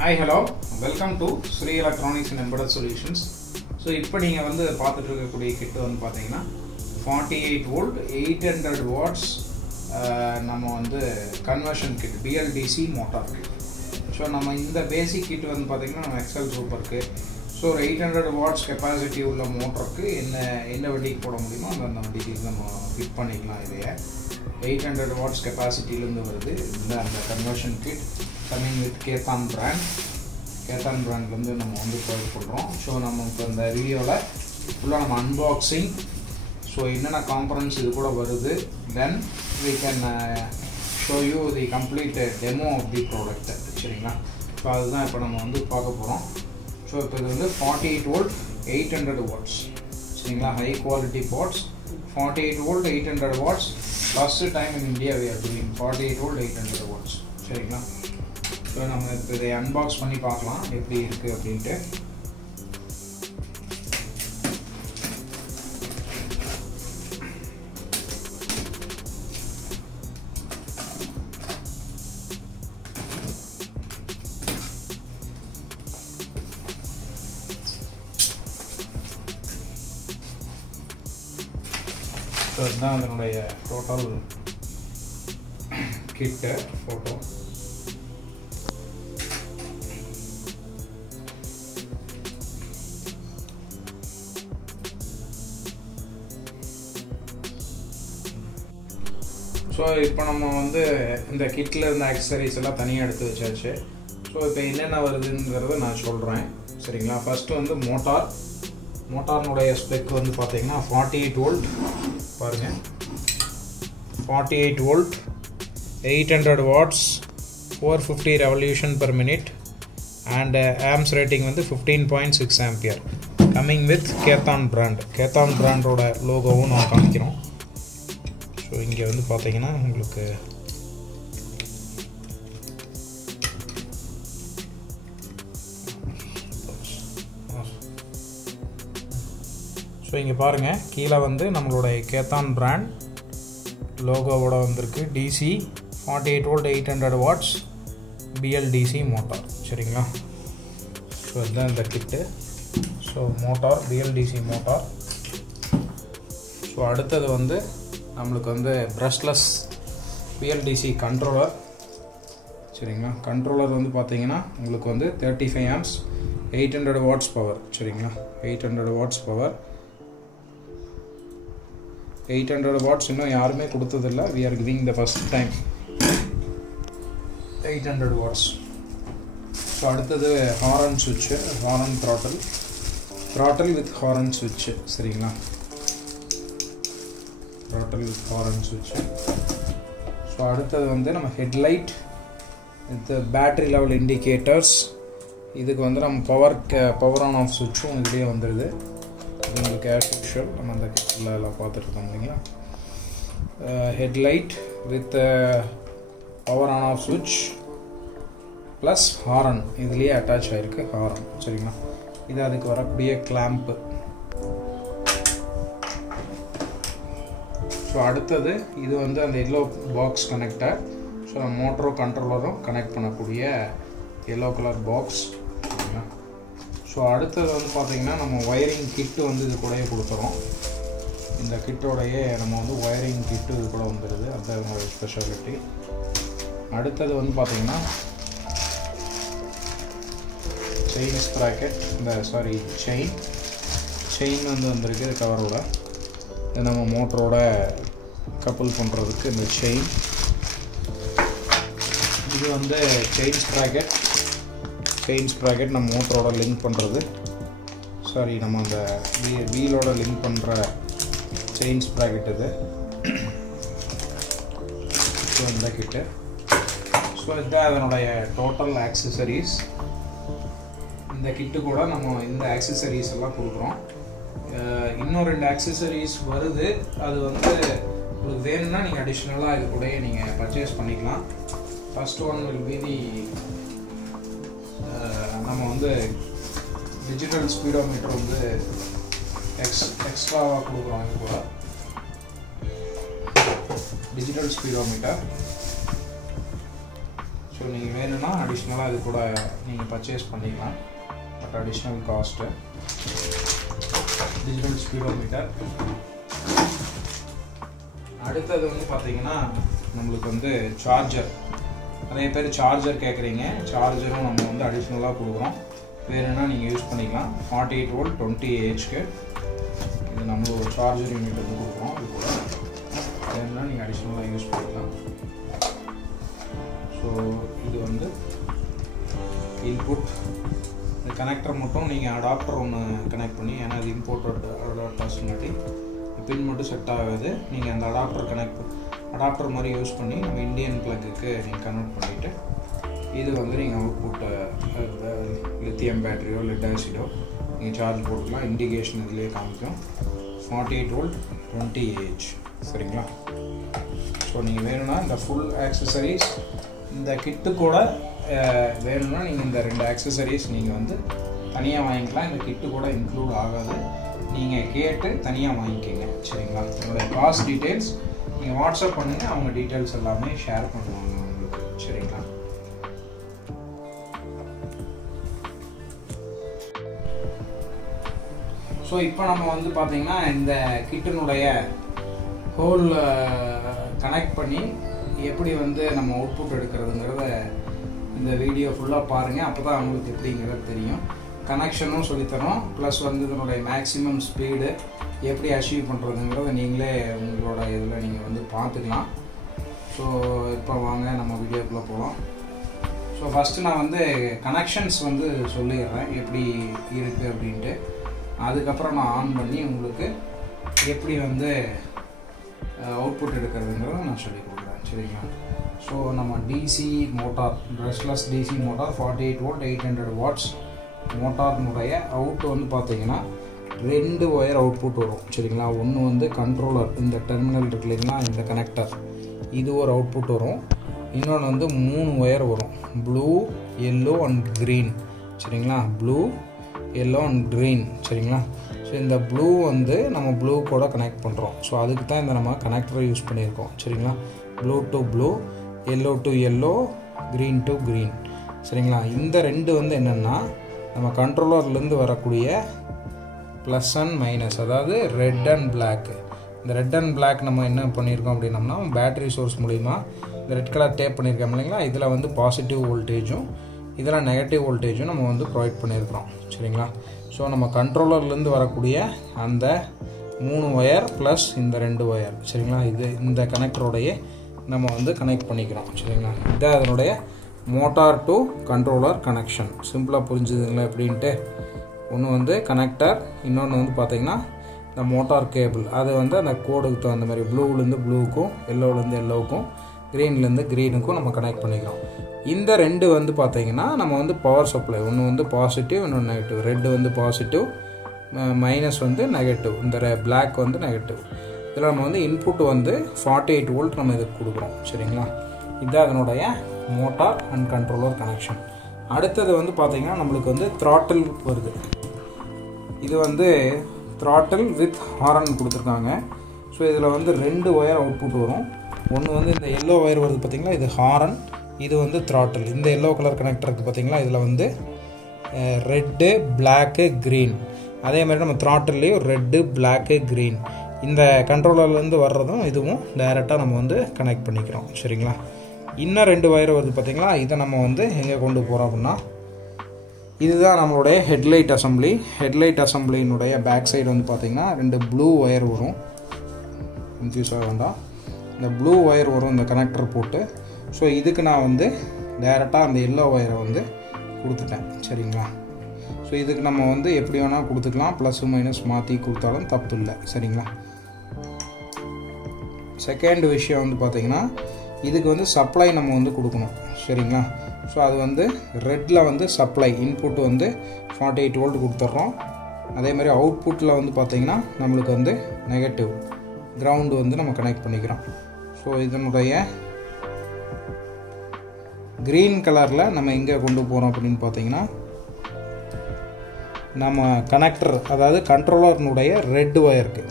Hi, hello. Welcome to Sri Electronics and Embedded Solutions. So, இப்போ நீங்க வந்து பார்த்துட்டு இருக்கக்கூடிய கிட் வந்து பாத்தீங்கன்னா 48 volt 800 watts நம்ம வந்து conversion kit BLDC motor kit. So நம்ம இந்த பேசிக் கிட் வந்து பாத்தீங்கன்னா நம்ம எக்ஸல் சூப்பருக்கு ஸோ ஒரு 800 watts கெப்பாசிட்டி உள்ள மோட்டருக்கு என்ன வண்டிக்கு போட முடியுமோ அந்த வண்டிக்கு நம்ம ஃபிட் பண்ணிக்கலாம். இதையே 800 watts கெப்பாசிட்டியிலேருந்து வருது இந்த அந்த conversion kit coming with Khetaan brand. Khetaan brand வந்து நம்ம வந்து ப்ரொவைட் பண்ணுறோம். ஸோ நம்ம இப்போ இந்த ரிவியூவில் ஃபுல்லாக நம்ம அன்பாக்சிங் ஸோ என்னென்ன காம்பனன்ட்ஸ் இது கூட வருது தென் we can show you the complete demo of the product. சரிங்களா? ஸோ அதுதான் இப்போ நம்ம வந்து பார்க்க போகிறோம். ஸோ இப்போ இது வந்து 48 volt 800 watts சரிங்களா? High quality parts 48 volt 800 watts. First time in India we are doing 48 volt 800 watts சரிங்களா? ஸோ நம்ம இப்போ இதை அன்பாக்ஸ் பண்ணி பார்க்கலாம் எப்படி இருக்குது அப்படின்ட்டு. ஸோ இதுதான் அதனுடைய டோட்டல் கிட்டு ஃபோட்டோ. ஸோ இப்போ நம்ம வந்து இந்த கிட்டில் இருந்த ஆக்சசரிஸ் எல்லாம் தனியாக எடுத்து வச்சாச்சு. ஸோ இப்போ என்னென்ன வருதுங்கிறத நான் சொல்கிறேன் சரிங்களா? ஃபஸ்ட்டு வந்து மோட்டார்னுடைய ஸ்பெக் வந்து பார்த்தீங்கன்னா 48 volt பாருங்கள், 48 volt 800 watts 450 revolution per minute and amps rating வந்து 15.6 ampere coming with Khetaan brandோட லோகோவும் நான் காமிக்கிறோம். ஸோ இங்கே வந்து பார்த்தீங்கன்னா உங்களுக்கு ஸோ இங்கே பாருங்கள் கீழே வந்து நம்மளுடைய Khetaan brand லோகோவோட வந்திருக்கு. DC 48 volt 800 watts BLDC motor சரிங்களா? ஸோ இதுதான் இந்த kit. So motor BLDC motor. So அடுத்தது வந்து நம்மளுக்கு வந்து ப்ரஷ்லெஸ் BLDC கண்ட்ரோலர் சரிங்களா? கண்ட்ரோலர் வந்து பார்த்தீங்கன்னா உங்களுக்கு வந்து 35 amps 800 watts பவர் சரிங்களா? 800 watts பவர் 800 watts இன்னும் யாருமே கொடுத்ததில்லை. we are giving the first time 800 watts. So அடுத்தது ஹாரன் சுவிட்சு, ஹாரன் throttle with ஹாரன் சுவிட்சு சரிங்களா? throttle with ஹாரன் சுவிட்சு. ஸோ அடுத்தது வந்து நம்ம headlight with battery level indicators. இதுக்கு வந்து நம்ம பவர் ஆன் ஆஃப் சுவிட்சும் இதுலேயே வந்துடுது. இது உங்களுக்கு ஆஸ் யூஷுவல் நம்ம அந்த கிட்டில் எல்லாம் பார்த்துட்ருக்கோம் இல்லைங்களா? Headlight with power on off சுவிட்ச் ப்ளஸ் ஹாரன் இதுலேயே அட்டாச் ஆகிருக்கு ஹாரன் சரிங்களா? இது அதுக்கு வரக்கூடிய கிளாம்ப்பு. ஸோ அடுத்தது இது வந்து அந்த எல்லோ பாக்ஸ் கனெக்டர். ஸோ மோட்டரும் கண்ட்ரோலரும் கனெக்ட் பண்ணக்கூடிய எல்லோ கலர் பாக்ஸ் சரிங்களா? ஸோ அடுத்தது வந்து பார்த்திங்கன்னா நம்ம ஒயரிங் கிட்டு வந்து இது கூடயே கொடுத்துறோம். இந்த கிட்டோடையே நம்ம வந்து ஒயரிங் கிட்டு இது கூட வந்துடுது. அதுதான் ஒரு ஸ்பெஷாலிட்டி. அடுத்தது வந்து பார்த்திங்கன்னா செயின் ஸ்ப்ராக்கெட் செயின் வந்து வந்திருக்கு கவரோட. இது நம்ம மோட்டரோட கப்புள் பண்ணுறதுக்கு இந்த செயின். இது வந்து செயின் ஸ்ப்ராக்கெட் நம்ம மோட்டரோட லிங்க் பண்ணுறது நம்ம அந்த வீலோட லிங்க் பண்ணுற செயின் ஸ்ப்ராக்கெட் இது. ஸோ இந்த கிட்டு. ஸோ இதுதான் அதனுடைய டோட்டல் ஆக்சசரிஸ். இந்த கிட்டு கூட நம்ம இந்த ஆக்சசரிஸ் எல்லாம் கொடுக்குறோம். இன்னும் 2 ஆக்சசரிஸ் வருது. அது வந்து உங்களுக்கு வேணும்னா நீங்கள் அடிஷ்னலாக இது கூட நீங்கள் பர்ச்சேஸ் பண்ணிக்கலாம். First one will be the நம்ம வந்து டிஜிட்டல் ஸ்பீடோமீட்டர் வந்து எக்ஸ்ட்ராவாக கொடுக்குறோம். இது கூட டிஜிட்டல் ஸ்பீடோமீட்டர். ஸோ நீங்கள் வேணும்னா அடிஷ்னலாக இது கூட நீங்கள் பர்ச்சேஸ் பண்ணிக்கலாம். But additional cost. Digital speedometer. அடுத்தது வந்து பார்த்தீங்கன்னா நம்மளுக்கு வந்து சார்ஜர். நிறைய பேர் சார்ஜர் கேட்குறீங்க. சார்ஜரும் நம்ம வந்து அடிஷ்னலாக கொடுக்குறோம். வேணும்னா நீங்கள் யூஸ் பண்ணிக்கலாம். 48 வோல்ட் 20 AHக்கு இது நம்ம ஒரு சார்ஜர் யூனிட் வந்து கொடுக்குறோம். இது கூட வேணும்னா நீங்கள் அடிஷ்னலாக யூஸ் பண்ணிக்கலாம். ஸோ இது வந்து இன்புட். இந்த கனெக்டர் மட்டும் நீங்கள் அடாப்டர் ஒன்று கனெக்ட் பண்ணி, ஏன்னா அது இம்போர்ட்டட் அடாப்டர்ஸ்ங்காட்டி பின் மட்டும் செட் ஆகாது. நீங்கள் அந்த அடாப்டர் மாதிரி யூஸ் பண்ணி நம்ம இந்தியன் ப்ளக்குக்கு நீங்கள் கன்வெர்ட் பண்ணிவிட்டு இது வந்து நீங்கள் அவுட்புட் லித்தியம் பேட்டரியோ லெட் ஆசிடோ நீங்கள் சார்ஜ் போட்டுக்கலாம். இண்டிகேஷன் இதுலேயே காமிக்கும். 48 வோல்ட் 20 AH. சரிங்களா? ஸோ நீங்கள் வேணும்னா இந்த ஃபுல் ஆக்சசரிஸ் இந்த கிட்டு கூட வேணும்னா நீங்கள் இந்த 2 ஆக்சசரிஸ் நீங்கள் வந்து தனியாக வாங்கிக்கலாம். இந்த கிட்டு கூட இன்க்ளூட் ஆகாது. நீங்கள் கேட்டு தனியாக வாங்கிக்கோங்க. சரிங்களா? என்னோடய காஸ்ட் டீட்டெயில்ஸ் நீங்கள் வாட்ஸ்அப் பண்ணுங்கள். அவங்க டீட்டெயில்ஸ் எல்லாமே ஷேர் பண்ணுவாங்க உங்களுக்கு. சரிங்களா? ஸோ இப்போ நம்ம வந்து பார்த்தீங்கன்னா இந்த கிட்டினுடைய ஹோல் கனெக்ட் பண்ணி எப்படி வந்து நம்ம அவுட்புட் எடுக்கிறதுங்கிறத இந்த வீடியோ ஃபுல்லாக பாருங்கள். அப்போ தான் அவங்களுக்கு எப்படிங்கிறது தெரியும். கனெக்ஷனும் சொல்லித்தரோம். ப்ளஸ் வந்து இதனுடைய மேக்ஸிமம் ஸ்பீடு எப்படி அச்சீவ் பண்ணுறதுங்கிறத நீங்களே உங்களோட இதில் நீங்கள் வந்து பார்த்துக்கலாம். ஸோ இப்போ வாங்க நம்ம வீடியோக்குள்ளே போகலாம். ஸோ ஃபஸ்ட்டு நான் வந்து கனெக்ஷன்ஸ் வந்து சொல்லிடுறேன் எப்படி இருக்குது அப்படின்ட்டு. அதுக்கப்புறம் நான் ஆன் பண்ணி உங்களுக்கு எப்படி வந்து அவுட்புட் எடுக்கிறதுங்கிறத நான் சொல்லிக் கொடுக்குறேன். சரிங்களா? ஸோ நம்ம DC motor, brushless DC motor 48 volt 800 watts மோட்டார்னுடைய அவுட் வந்து பார்த்தீங்கன்னா 2 ஒயர் அவுட்புட் வரும். சரிங்களா? ஒன்று வந்து கண்ட்ரோலர், இந்த டெர்மினல் இருக்கு இல்லைங்களா, இந்த கனெக்டர், இது ஒரு அவுட்புட் வரும். இன்னொன்று வந்து 3 ஒயர் வரும். Blue, yellow and green. சரிங்களா? Blue, yellow and green. சரிங்களா? ஸோ இந்த ப்ளூ வந்து நம்ம ப்ளூ கூட கனெக்ட் பண்ணுறோம். ஸோ அதுக்கு தான் இந்த நம்ம கனெக்டரை யூஸ் பண்ணியிருக்கோம். சரிங்களா? Blue to blue, yellow to yellow, green to green. சரிங்களா? இந்த 2 வந்து என்னென்னா நம்ம கண்ட்ரோலர்லேருந்து வரக்கூடிய ப்ளஸ் அண்ட் மைனஸ், அதாவது ரெட் அண்ட் பிளாக். இந்த ரெட் அண்ட் பிளாக் நம்ம என்ன பண்ணியிருக்கோம் அப்படின்னம்னா பேட்டரி சோர்ஸ் மூலிமா இந்த ரெட் கலர் டேப் பண்ணியிருக்கோம் இல்லைங்களா, இதில் வந்து பாசிட்டிவ் வோல்டேஜும் இதில் நெகட்டிவ் வோல்டேஜும் நம்ம வந்து ப்ரொவைட் பண்ணியிருக்கிறோம். சரிங்களா? ஸோ நம்ம கண்ட்ரோலர்லேருந்து வரக்கூடிய அந்த 3 ஒயர் ப்ளஸ் இந்த 2 ஒயர். சரிங்களா? இந்த கனெக்டரோடைய நம்ம வந்து கனெக்ட் பண்ணிக்கிறோம். சரிங்களா? இதான் அதனுடைய மோட்டார் டு கண்ட்ரோலர் கனெக்ஷன். சிம்பிளாக புரிஞ்சுதுங்களா எப்படின்ட்டு? ஒன்று வந்து கனெக்டர், இன்னொன்று வந்து பார்த்திங்கன்னா இந்த மோட்டார் கேபிள். அது வந்து அந்த கோடுக்கு தகுந்த மாதிரி ப்ளூலேருந்து ப்ளூவுக்கும், எல்லோலேருந்து எல்லோவுக்கும், க்ரீன்லேருந்து க்ரீனுக்கும் நம்ம கனெக்ட் பண்ணிக்கிறோம். இந்த 2 வந்து பார்த்திங்கன்னா நம்ம வந்து பவர் சப்ளை, ஒன்று வந்து பாசிட்டிவ், இன்னொன்று நெகட்டிவ். ரெட்டு வந்து பாசிட்டிவ், மைனஸ் வந்து நெகட்டிவ், இந்த பிளாக் வந்து நெகட்டிவ். இதில் நம்ம வந்து இன்புட் வந்து 48 வோல்ட் நம்ம இதுக்கு கொடுக்குறோம். சரிங்களா? இதுதான் அதனுடைய மோட்டார் அண்ட் கண்ட்ரோலர் கனெக்ஷன். அடுத்தது வந்து பார்த்திங்கன்னா நம்மளுக்கு வந்து throttle வருது. இது வந்து throttle வித் ஹாரன் கொடுத்துருக்காங்க. ஸோ இதில் வந்து 2 ஒயர் அவுட்புட் வரும். ஒன்று வந்து இந்த எல்லோ ஒயர் வருது பார்த்திங்களா, இது ஹாரன், இது வந்து throttle. இந்த எல்லோ கலர் கனெக்டர் இருக்குது பார்த்திங்களா, இதில் வந்து ரெட்டு, பிளாக்கு, க்ரீன். அதே மாதிரி நம்ம throttle-லேயும் ரெட்டு, பிளாக்கு, க்ரீன். இந்த கண்ட்ரோலர்லேருந்து வர்றதும் இதுவும் டைரெக்டாக நம்ம வந்து கனெக்ட் பண்ணிக்கிறோம். சரிங்களா? இன்னும் 2 ஒயர் வருது பார்த்திங்களா, இதை நம்ம வந்து எங்கே கொண்டு போகிறோம் அப்படின்னா, இதுதான் நம்மளுடைய ஹெட்லைட் அசம்பிளி. ஹெட்லைட் அசம்பிளினுடைய பேக் சைடு வந்து பார்த்திங்கன்னா 2 ப்ளூ ஒயர் வரும். கன்ஃபியூஸ் ஆக வேண்டாம், இந்த ப்ளூ ஒயர் வரும் இந்த கனெக்டர் போட்டு. ஸோ இதுக்கு நான் வந்து டைரெக்டாக அந்த எல்லோ ஒயரை வந்து கொடுத்துட்டேன். சரிங்களா? ஸோ இதுக்கு நம்ம வந்து எப்படி வேணால் கொடுத்துக்கலாம், ப்ளஸ் மைனஸ் மாற்றி கொடுத்தாலும் தப்பு இல்லை. சரிங்களா? செகண்ட் விஷயம் வந்து பார்த்திங்கன்னா இதுக்கு வந்து சப்ளை நம்ம வந்து கொடுக்கணும். சரிங்களா? ஸோ அது வந்து ரெட்டில் வந்து சப்ளை இன்புட் வந்து 48 வோல்ட் கொடுத்துட்றோம். அதே மாதிரி அவுட்புட்டில் வந்து பார்த்திங்கன்னா நம்மளுக்கு வந்து நெகட்டிவ் கிரவுண்டு வந்து நம்ம கனெக்ட் பண்ணிக்கிறோம். ஸோ இதனுடைய க்ரீன் கலரில் நம்ம எங்கே கொண்டு போகிறோம் அப்படின்னு பார்த்தீங்கன்னா நம்ம கனெக்டர், அதாவது கண்ட்ரோலர்னுடைய ரெட் ஒயருக்கு.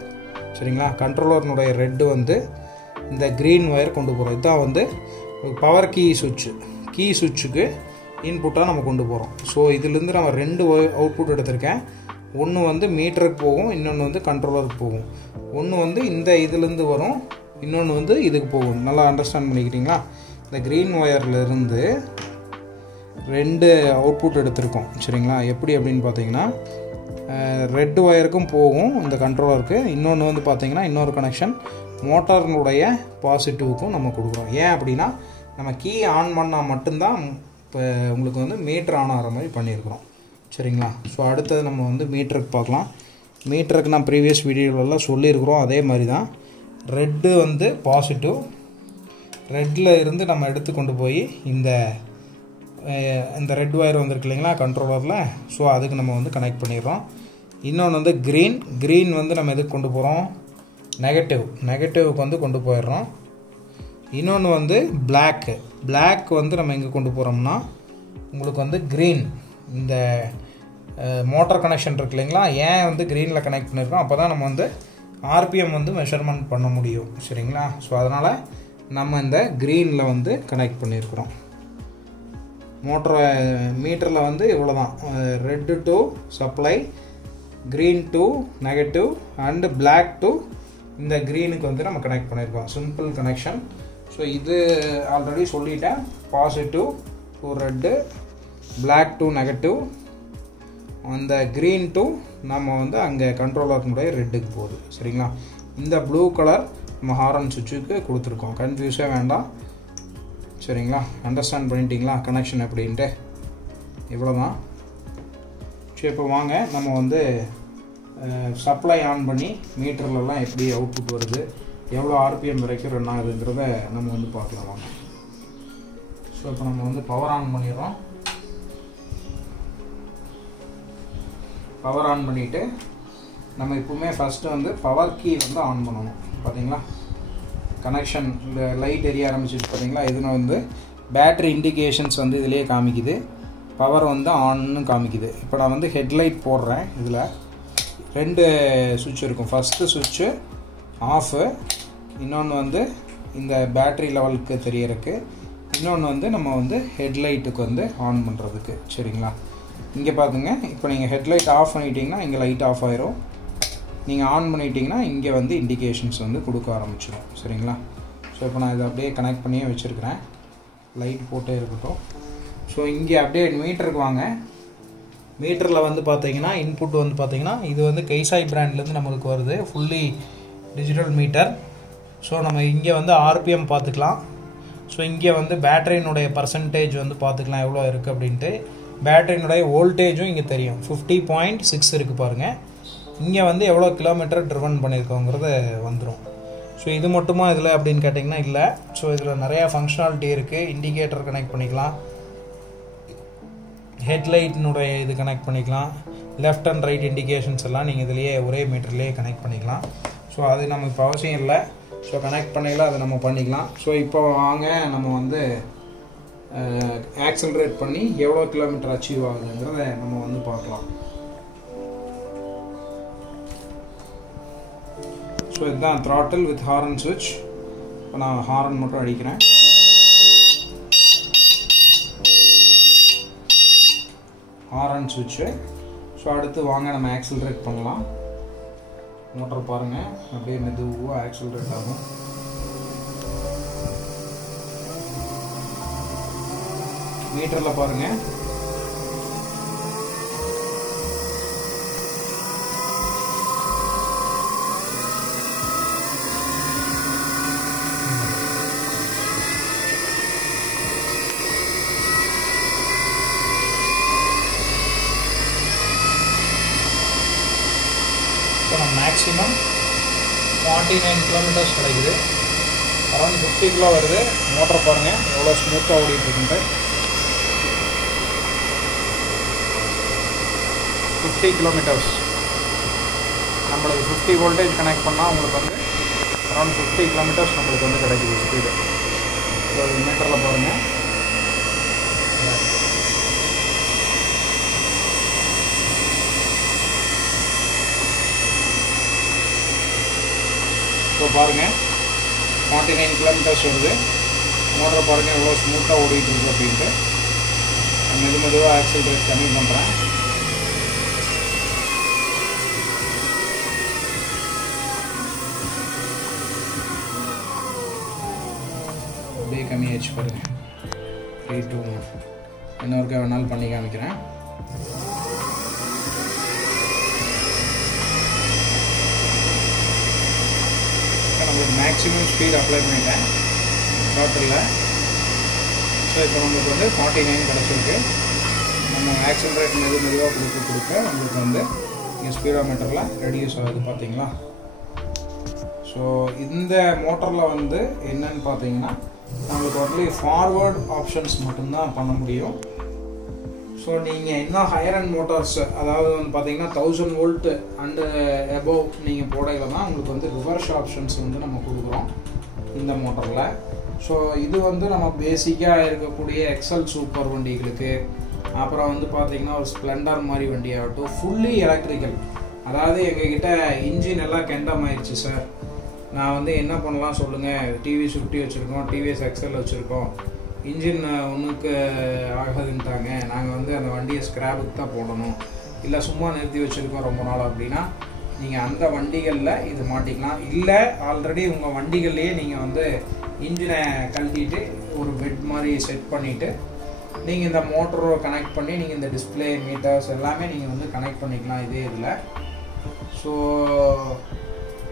சரிங்களா? கண்ட்ரோலர்னுடைய ரெட்டு வந்து இந்த க்ரீன் ஒயர் கொண்டு போகிறோம். இதுதான் வந்து பவர் கீ சுவிட்சு. கீ சுவிட்சுக்கு இன்புட்டாக நம்ம கொண்டு போகிறோம். ஸோ இதிலேருந்து நம்ம 2 அவுட்புட் எடுத்திருக்கேன். ஒன்று வந்து மீட்டருக்கு போகும், இன்னொன்று வந்து கண்ட்ரோலருக்கு போகும். ஒன்று வந்து இந்த இதுலேருந்து வரும், இன்னொன்று வந்து இதுக்கு போகும். நல்லா அண்டர்ஸ்டாண்ட் பண்ணிக்கிட்டீங்களா? இந்த க்ரீன் ஒயர்லேருந்து 2 அவுட்புட் எடுத்திருக்கோம். சரிங்களா? எப்படி அப்படின்னு பார்த்தீங்கன்னா ரெட் ஒயருக்கும் போகும் இந்த கண்ட்ரோலருக்கு. இன்னொன்று வந்து பார்த்தீங்கன்னா இன்னொரு கனெக்ஷன் மோட்டாரினுடைய பாசிட்டிவுக்கும் நம்ம கொடுக்குறோம். ஏன் அப்படின்னா நம்ம கீ ஆன் பண்ணால் மட்டும்தான் இப்போ உங்களுக்கு வந்து மீட்டர் ஆன் ஆகிற மாதிரி பண்ணியிருக்கிறோம். சரிங்களா? ஸோ அடுத்தது நம்ம வந்து மீட்டருக்கு பார்க்கலாம். மீட்டருக்கு நான் ப்ரீவியஸ் வீடியோலெல்லாம் சொல்லியிருக்கிறோம். அதே மாதிரி தான் ரெட்டு வந்து பாசிட்டிவ், ரெட்டில் இருந்து நம்ம எடுத்து கொண்டு போய் இந்த ரெட் ஒயர் வந்துருக்கு இல்லைங்களா கண்ட்ரோலரில். ஸோ அதுக்கு நம்ம வந்து கனெக்ட் பண்ணிடுறோம். இன்னொன்று வந்து க்ரீன் வந்து நம்ம எதுக்கு கொண்டு போகிறோம்? நெகட்டிவ்க்கு வந்து கொண்டு போயிடுறோம். இன்னொன்று வந்து பிளாக் வந்து நம்ம எங்கே கொண்டு போகிறோம்னா உங்களுக்கு வந்து க்ரீன் இந்த மோட்டார் கனெக்ஷன் இருக்கு இல்லைங்களா, ஏன் வந்து க்ரீனில் கனெக்ட் பண்ணியிருக்கோம், அப்போ தான் நம்ம வந்து ஆர்பிஎம் வந்து மெஷர்மெண்ட் பண்ண முடியும். சரிங்களா? ஸோ அதனால் நம்ம இந்த க்ரீனில் வந்து கனெக்ட் பண்ணியிருக்கிறோம். மீட்டரில் வந்து இவ்வளோ தான். Red to supply, green to negative and black to இந்த க்ரீனுக்கு வந்து நம்ம கனெக்ட் பண்ணியிருக்கோம். Simple connection. ஸோ இது ஆல்ரெடி சொல்லிட்டேன். Positive to red, black to negative, அந்த க்ரீன் டு நம்ம வந்து அங்கே கண்ட்ரோலருக்குடைய ரெட்டுக்கு போகுது. சரிங்களா? இந்த ப்ளூ கலர் நம்ம ஹாரன் சுவிட்சுக்கு கொடுத்துருக்கோம். கன்ஃபியூஸே வேண்டாம். சரிங்களா? அண்டர்ஸ்டாண்ட் பண்ணிட்டீங்களா கனெக்ஷன் எப்படின்ட்டு? இவ்வளோ தான். சரி, இப்போ வாங்க நம்ம வந்து சப்ளை ஆன் பண்ணி மீட்டர்லலாம் எப்படி அவுட்புட் வருது, எவ்வளோ ஆர்பிஎம் வரைக்கும் ரன் ஆகுதுங்கிறத நம்ம வந்து பார்க்கலாம் வாங்க. ஸோ இப்போ நம்ம வந்து பவர் ஆன் பண்ணிடுறோம். பவர் ஆன் பண்ணிவிட்டு நம்ம எப்பவுமே ஃபஸ்ட்டு வந்து பவர் கீ வந்து ஆன் பண்ணணும். பார்த்தீங்களா? கனெக்ஷன் இந்த லைட் எரிய ஆரம்பிச்சிட்டு பார்த்தீங்களா? இதில் வந்து பேட்ரி இண்டிகேஷன்ஸ் வந்து இதிலே காமிக்குது, பவர் வந்து ஆன்னு காமிக்குது. இப்போ நான் வந்து ஹெட்லைட் போடுறேன். இதில் 2 சுவிட்ச் இருக்கும். ஃபஸ்ட்டு சுவிட்சு ஆஃபு, இன்னொன்று வந்து இந்த பேட்ரி லெவலுக்கு தெரியறதுக்கு, இன்னொன்று வந்து நம்ம வந்து ஹெட்லைட்டுக்கு வந்து ஆன் பண்ணுறதுக்கு. சரிங்களா? இங்கே பார்த்துங்க, இப்போ நீங்கள் ஹெட்லைட் ஆஃப் பண்ணிட்டீங்கன்னா இங்கே லைட் ஆஃப் ஆயிரும். நீங்கள் ஆன் பண்ணிட்டீங்கன்னா இங்கே வந்து இண்டிகேஷன்ஸ் வந்து கொடுக்க ஆரம்பிச்சிடும். சரிங்களா? ஸோ இப்போ நான் இதை அப்படியே கனெக்ட் பண்ணியே வச்சுருக்கிறேன். லைட் போட்டே இருக்கட்டும். ஸோ இங்கே அப்படியே மீட்டருக்கு வாங்க. மீட்டரில் வந்து பார்த்தீங்கன்னா இன்புட் வந்து பார்த்தீங்கன்னா இது வந்து கைசாய் பிராண்ட்லேருந்து நம்மளுக்கு வருது, ஃபுல்லி டிஜிட்டல் மீட்டர். ஸோ நம்ம இங்கே வந்து ஆர்பிஎம் பார்த்துக்கலாம். ஸோ இங்கே வந்து பேட்டரியினுடைய பர்சன்டேஜ் வந்து பார்த்துக்கலாம் எவ்வளோ இருக்குது அப்படின்ட்டு. பேட்டரியினுடைய வோல்டேஜும் இங்கே தெரியும், 50.6 இருக்குது பாருங்கள். இங்கே வந்து எவ்வளோ கிலோமீட்டர் ட்ரிவன் பண்ணியிருக்கோங்கிறது வந்துடும். ஸோ இது மட்டுமா இதில் அப்படின்னு கேட்டிங்கன்னா இல்லை. ஸோ இதில் நிறையா ஃபங்க்ஷனாலிட்டி இருக்குது. இண்டிகேட்டர் கனெக்ட் பண்ணிக்கலாம், ஹெட்லைட்டினுடைய இது கனெக்ட் பண்ணிக்கலாம், லெஃப்ட் அண்ட் ரைட் இண்டிகேஷன்ஸ் எல்லாம் நீங்கள் இதிலேயே ஒரே மீட்டர்லேயே கனெக்ட் பண்ணிக்கலாம். ஸோ அது நம்ம இப்போ அவசியம் இல்லை. ஸோ கனெக்ட் பண்ணிக்கலாம், அதை நம்ம பண்ணிக்கலாம். ஸோ இப்போ வாங்க நம்ம வந்து ஆக்சலரேட் பண்ணி எவ்வளோ கிலோமீட்டர் அச்சீவ் ஆகுதுங்கிறத நம்ம வந்து பார்க்கலாம். ஸோ இதுதான் throttle வித் ஹாரன் சுவிட்ச். இப்போ நான் ஹாரன் மட்டும் அடிக்கிறேன். ஹாரன் சுவிட்சு. ஸோ அடுத்து வாங்க நம்ம ஆக்சலரேட் பண்ணலாம். மோட்டர் பாருங்கள் அப்படியே மெதுவாக ஆக்சலரேட் ஆகும். மீட்டரில் பாருங்கள் மேக்ஸிமம் 49 கிலோமீட்டர்ஸ் கிடைக்குது. அரௌண்ட் 50 கிலோ வருது. மோட்டர் பாருங்கள் எவ்வளோ ஸ்மூத்தாக ஓடிட்டு இருக்குன்ட்டு. 50 கிலோமீட்டர்ஸ் நம்மளுக்கு 50 வோல்டேஜ் கனெக்ட் பண்ணால் உங்களுக்கு வந்து அரௌண்ட் 50 கிலோமீட்டர்ஸ் நம்மளுக்கு வந்து கிடைக்குது ஸ்பீடு. ஸோ அது மீட்டரில் பாருங்கள். ஸோ பாருங்கள் 49 கிலோமீட்டர்ஸ் வருது. மோட்டர் பாருங்கள் எவ்வளோ ஸ்மூத்தாக ஓடிட்டு இருக்கு அப்படின்ட்டு. மெதுவாக ஆக்சிலரேட் கம்மி பண்ணுறேன். அப்படியே கம்மியாச்சு பாருங்கள். 3 2 இன்னொருக்கா வேணாலும் பண்ணி காமிக்கிறேன். நம்மளுக்கு மேக்ஸிமம் ஸ்பீட் அப்ளை பண்ணிட்டேன் த்ராட்டில். ஸோ இப்போ நம்மளுக்கு வந்து 49 கிடச்சிருக்கு. நம்ம ஆக்சிலரேட் மெதுவாக கொடுக்க நம்மளுக்கு வந்து இங்கே ஸ்பீடோமீட்டரில் ரெடியூஸ் ஆகுது பார்த்தீங்களா. ஸோ இந்த மோட்டரில் வந்து என்னன்னு பார்த்தீங்கன்னா நம்மளுக்கு ஒன்லி ஃபார்வர்ட் ஆப்ஷன்ஸ் மட்டும்தான் பண்ண முடியும். ஸோ நீங்கள் இன்னும் ஹையர் அண்ட் மோட்டார்ஸ், அதாவது வந்து பார்த்தீங்கன்னா 1000 வோல்ட் அண்டு எபோவ் நீங்கள் போடையில் தான் உங்களுக்கு வந்து ரிவர்ஸ் ஆப்ஷன்ஸ் வந்து நம்ம கொடுக்குறோம் இந்த மோட்டரில். ஸோ இது வந்து நம்ம பேசிக்காக இருக்கக்கூடிய எக்ஸல் சூப்பர் வண்டிகளுக்கு, அப்புறம் வந்து பார்த்தீங்கன்னா ஒரு ஸ்ப்ளெண்டர் மாதிரி வண்டியாகட்டும், ஃபுல்லி எலக்ட்ரிக்கல். அதாவது எங்ககிட்ட இன்ஜின் எல்லாம் கெண்டம் ஆயிடுச்சு சார், நான் வந்து என்ன பண்ணலாம் சொல்லுங்கள், டிவிஎஸ் 50 வச்சுருக்கோம், டிவிஎஸ் எக்ஸல் வச்சுருக்கோம், இன்ஜின் ஒன்றுக்கு ஆகாதுன்ட்டாங்க, நாங்கள் வந்து அந்த வண்டியை ஸ்க்ராப்புக்கு தான் போடணும், இல்லை சும்மா நிறுத்தி வச்சுருக்கோம் ரொம்ப நாள் அப்படின்னா நீங்கள் அந்த வண்டிகளில் இது மாட்டிக்கலாம். இல்லை ஆல்ரெடி உங்கள் வண்டிகள்லேயே நீங்கள் வந்து இன்ஜினை கழட்டிட்டு ஒரு பெட் மாதிரி செட் பண்ணிவிட்டு நீங்கள் இந்த மோட்டரை கனெக்ட் பண்ணி நீங்கள் இந்த டிஸ்பிளே மீட்டர்ஸ் எல்லாமே நீங்கள் வந்து கனெக்ட் பண்ணிக்கலாம் இதே இதில். ஸோ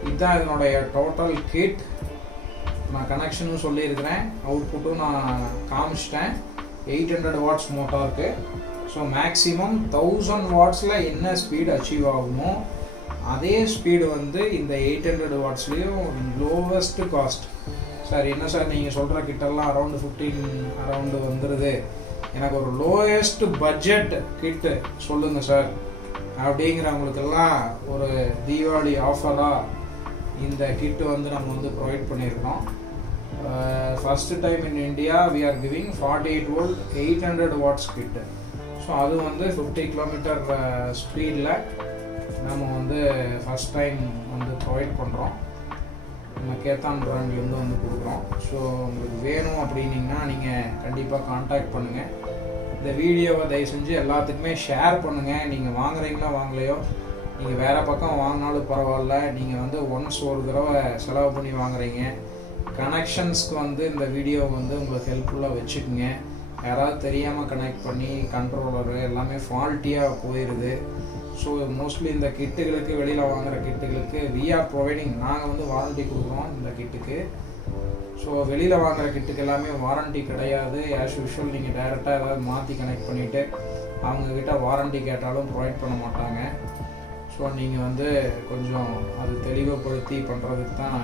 இதுதான் இதனுடைய டோட்டல் கிட். நான் கனெக்ஷனும் சொல்லியிருக்கிறேன், அவுட்புட்டும் நான் காமிச்சிட்டேன். 800 வாட்ஸ் மோட்டாருக்கு. ஸோ மேக்ஸிமம் 1000 வாட்ஸில் என்ன ஸ்பீடு அச்சீவ் ஆகுமோ அதே ஸ்பீடு வந்து இந்த 800 வாட்ஸ்லேயும் லோவஸ்ட் காஸ்ட். சார் என்ன சார் நீங்கள் சொல்கிற கிட்டெல்லாம் அரௌண்டு 15 அரௌண்டு வந்துடுது, எனக்கு ஒரு லோயஸ்ட் பட்ஜெட் கிட்டு சொல்லுங்கள் சார் அப்படிங்கிறவங்களுக்கெல்லாம் ஒரு தீபாவளி ஆஃபராக இந்த கிட்டு வந்து நம்ம வந்து ப்ரொவைட் பண்ணியிருக்கோம். First time in India we are giving 48 volt 800 watts kit. So அது வந்து 50 கிலோமீட்டர் ஸ்பீடில் நம்ம வந்து ஃபஸ்ட் டைம் வந்து ப்ரொவைட் பண்ணுறோம். நம்ம கேத்தான் பிராண்ட்லேருந்து வந்து கொடுக்குறோம். ஸோ உங்களுக்கு வேணும் அப்படின்னிங்கன்னா நீங்கள் கண்டிப்பாக கான்டாக்ட் பண்ணுங்கள். இந்த வீடியோவை தயவு செஞ்சு எல்லாத்துக்குமே ஷேர் பண்ணுங்கள். நீங்கள் வாங்குறீங்களா வாங்கலையோ, நீங்கள் வேறு பக்கம் வாங்கினாலும் பரவாயில்ல, நீங்கள் வந்து ஒன்ஸ் ஒரு தடவை செலவு பண்ணி வாங்குறீங்க, கனெக்ஷன்ஸ்க்கு வந்து இந்த வீடியோ வந்து உங்களுக்கு ஹெல்ப்ஃபுல்லாக வச்சுக்கோங்க. யாராவது தெரியாமல் கனெக்ட் பண்ணி கண்ட்ரோலரு எல்லாமே ஃபால்ட்டியாக போயிடுது. ஸோ மோஸ்ட்லி இந்த கிட்டுகளுக்கு, வெளியில் வாங்குகிற கிட்டுகளுக்கு வி ஆர் ப்ரொவைடிங், நாங்கள் வந்து வாரண்ட்டி கொடுக்குறோம் இந்த கிட்டுக்கு. ஸோ வெளியில் வாங்குகிற கிட்டுக்கு எல்லாமே வாரண்ட்டி கிடையாது. ஆஸ் யூஷுவல் நீங்கள் டைரெக்டாக ஏதாவது மாற்றி கனெக்ட் பண்ணிவிட்டு அவங்கக்கிட்ட வாரண்ட்டி கேட்டாலும் ப்ரொவைட் பண்ண மாட்டாங்க. ஸோ நீங்கள் வந்து கொஞ்சம் அது தெளிவுபடுத்தி பண்ணுறதுக்கு தான்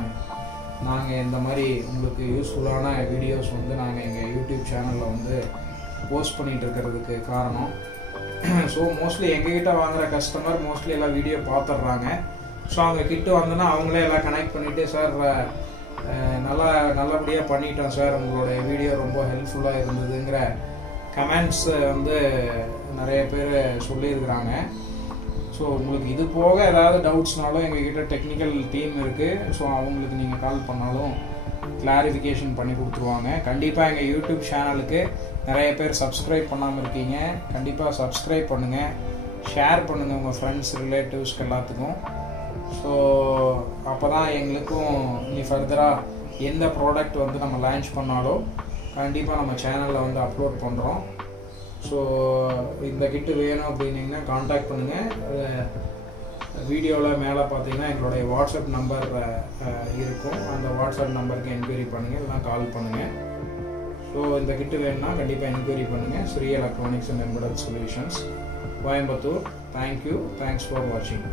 நாங்கள் இந்த மாதிரி உங்களுக்கு யூஸ்ஃபுல்லான வீடியோஸ் வந்து நாங்கள் எங்கள் யூடியூப் சேனலில் வந்து போஸ்ட் பண்ணிகிட்டு இருக்கிறதுக்கு காரணம். ஸோ மோஸ்ட்லி எங்ககிட்ட வாங்குகிற கஸ்டமர் மோஸ்ட்லி எல்லாம் வீடியோ பார்த்துட்றாங்க. ஸோ அவங்க கிட்ட வந்தோன்னா அவங்களே எல்லாம் கனெக்ட் பண்ணிவிட்டு, சார் நல்லபடியாக பண்ணிட்டோம் சார், உங்களுடைய வீடியோ ரொம்ப ஹெல்ப்ஃபுல்லாக இருந்ததுங்கிற கமெண்ட்ஸ் வந்து நிறைய பேர் சொல்லியிருக்கிறாங்க. ஸோ உங்களுக்கு இது போக ஏதாவது டவுட்ஸ்னாலும் எங்ககிட்ட டெக்னிக்கல் டீம் இருக்குது. ஸோ அவங்களுக்கு நீங்கள் கால் பண்ணாலும் கிளாரிஃபிகேஷன் பண்ணி கொடுத்துருவாங்க. கண்டிப்பாக எங்கள் யூடியூப் சேனலுக்கு நிறைய பேர் சப்ஸ்கிரைப் பண்ணாமல் இருக்கீங்க, கண்டிப்பாக சப்ஸ்கிரைப் பண்ணுங்கள், ஷேர் பண்ணுங்கள் உங்கள் ஃப்ரெண்ட்ஸ் ரிலேட்டிவ்ஸ்க்கு எல்லாத்துக்கும். ஸோ அப்போ தான் எங்களுக்கும் இனி ஃபர்தராக எந்த ப்ராடக்ட் வந்து நம்ம லான்ச் பண்ணாலும் கண்டிப்பாக நம்ம சேனலில் வந்து அப்லோட் பண்ணுறோம். ஸோ இந்த கிட்டு வேணும் அப்படின்னீங்கன்னா காண்டாக்ட் பண்ணுங்கள். வீடியோவில் மேலே பார்த்தீங்கன்னா எங்களுடைய வாட்ஸ்அப் நம்பர் இருக்கும், அந்த வாட்ஸ்அப் நம்பருக்கு என்கொயரி பண்ணுங்கள், இல்லைனா கால் பண்ணுங்கள். ஸோ இந்த கிட்டு வேணும்னா கண்டிப்பாக என்கொயரி பண்ணுங்கள். Sri Electronics and Embedded Solutions, Coimbatore. Thank you, thanks for வாட்சிங்.